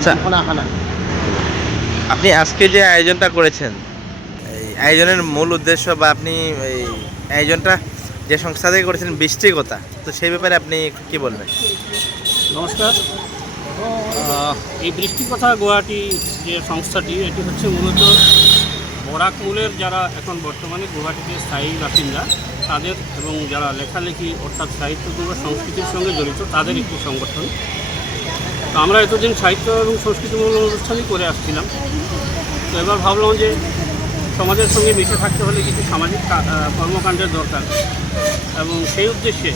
আচ্ছা, আপনি আজকে যে আয়োজনটা করেছেন, এই আয়োজনের মূল উদ্দেশ্য বা আপনি এই আয়োজনটা যে সংস্থা থেকে করেছেন বৃষ্টির কথা, তো সেই ব্যাপারে আপনি একটু কি বলবেন? নমস্কার। এই বৃষ্টি কথা গুয়াহাটি যে সংস্থাটি, এটি হচ্ছে মূলত বরাকমূলের যারা এখন বর্তমানে গুয়াহাটিতে স্থায়ী বাসিন্দা তাদের এবং যারা লেখালেখি অর্থাৎ সাহিত্য কিংবা সংস্কৃতির সঙ্গে জড়িত তাদের একটি সংগঠন। তো আমরা এতদিন সাহিত্য এবং সংস্কৃতিমূলক অনুষ্ঠানই করে আসছিলাম। তো এবার ভাবলাম যে সমাজের সঙ্গে মিশে থাকতে হলে কিছু সামাজিক কর্মকাণ্ডের দরকার, এবং সেই উদ্দেশ্যে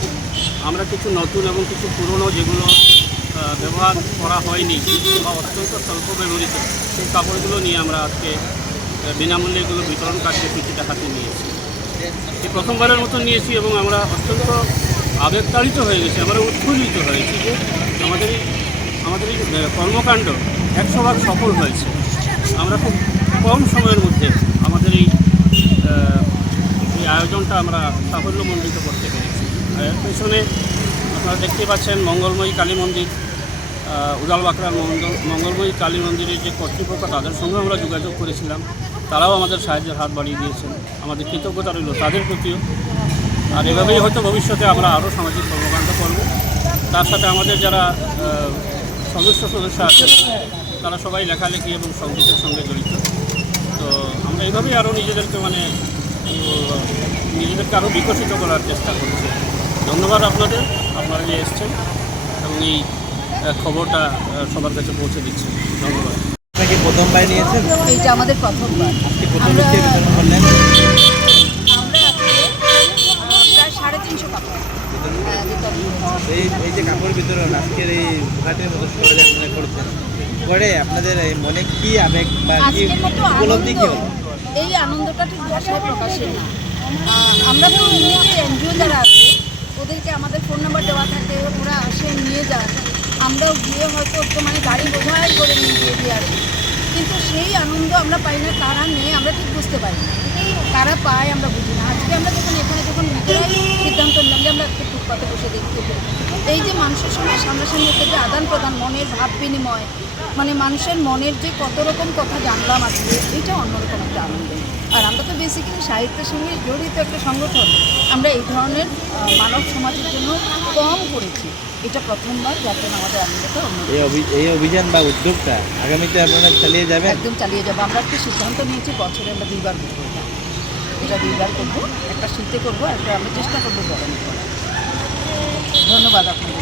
আমরা কিছু নতুন এবং কিছু পুরনো যেগুলো ব্যবহার করা হয়নি বা অত্যন্ত স্বল্প ব্যবহৃত সেই কাপড়গুলো নিয়ে আমরা আজকে বিনামূল্যে এগুলো বিতরণ কার্যে কিছুটা হাতে নিয়েছি। এই প্রথমবারের মতো নিয়েছি এবং আমরা অত্যন্ত আবেগতাড়িত হয়ে গেছি, আমরা উৎফুল্লিত হয়েছি যে আমাদের এই কর্মকাণ্ড 100% সফল হয়েছে। আমরা খুব কম সময়ের মধ্যে আমাদের এই আয়োজনটা আমরা সাফল্যমণ্ডিত করতে পেরেছি। এর পেছনে আপনারা দেখতে পাচ্ছেন মঙ্গলময়ী কালী মন্দির, উদালবাঁকড়ার মঙ্গলময়ী কালী মন্দিরের যে কর্তৃপক্ষ, তাদের সঙ্গে আমরা যোগাযোগ করেছিলাম, তারাও আমাদের সাহায্যের হাত বাড়িয়ে দিয়েছেন। আমাদের কৃতজ্ঞতা রইল তাদের প্রতিও। আর এভাবেই হয়তো ভবিষ্যতে আমরা আরও সামাজিক কর্মকাণ্ড করব। তার সাথে আমাদের যারা সদস্য আছে তারা সবাই লেখালেখি এবং সঙ্গীতের সঙ্গে জড়িত। তো আমরা এইভাবেই আরও নিজেদেরকে আরও বিকশিত করার চেষ্টা করছি। ধন্যবাদ আপনারা যে এসছেন এবং এই খবরটা সবার কাছে পৌঁছে দিচ্ছেন। ধন্যবাদ। আপনাকে প্রথমবার নিয়েছেন? এইটা আমাদের প্রথমবার। আজকে প্রথম বৃষ্টি বিতরণ করলেন? আমরা প্রায় 350 কাপড় বিতরণ করেছি। এই যে কাপড় বিতরণ আজকের এই ঘাটের মতো শহরে আপনারা করছেন, করে আপনাদের এই মনে কি আবেগ বা কি আজকের মতো উপলব্ধি কি হলো? এই আনন্দটা ঠিক ভাষায় প্রকাশের না। আমরা তো এমনিতে এনজিও যারা আছে ওদেরকে আমাদের ফোন নাম্বার দেওয়া থাকে, ওরা আসে নিয়ে যান, আমরাও গিয়ে হয়তো একটু গাড়ি বোঝাই করে নিয়ে গিয়ে দিয়ে আসি, কিন্তু সেই আনন্দ আমরা পাই না। কারা নেই আমরা ঠিক বুঝতে পারি না, কারা পায় আমরা বুঝি না। আজকে আমরা যখন নিজেরাই সিদ্ধান্ত নিলাম যে আমরা একটু ফুটপাতে বসে দেখতে পারি, এই যে মানুষের সঙ্গে সামনাসামনি একটা যে আদান প্রদান, মনের ভাব বিনিময়, মানুষের মনের যে কত রকম কথা জানলাম আজকে, এইটা অন্যরকম একটা আনন্দ। আর আমরা তো বেসিক্যালি সাহিত্যের সঙ্গে জড়িত একটা সংগঠন, আমরা এই ধরনের মানব সমাজের জন্য কম করেছি। এটা প্রথমবার, যার জন্য আমাদের আনন্দটা অন্য। এই অভিযান বা উদ্যোগটা আগামীতে আপনারা চালিয়ে যাবেন? একদম চালিয়ে যাবো। আমরা একটা সিদ্ধান্ত নিয়েছি, বছরে আমরা 2বার করবো। এটা 2বার করবো, একটা শীতে করবো, একটা আমরা চেষ্টা করবো গরমে করার। ধন্যবাদ আপনাকে।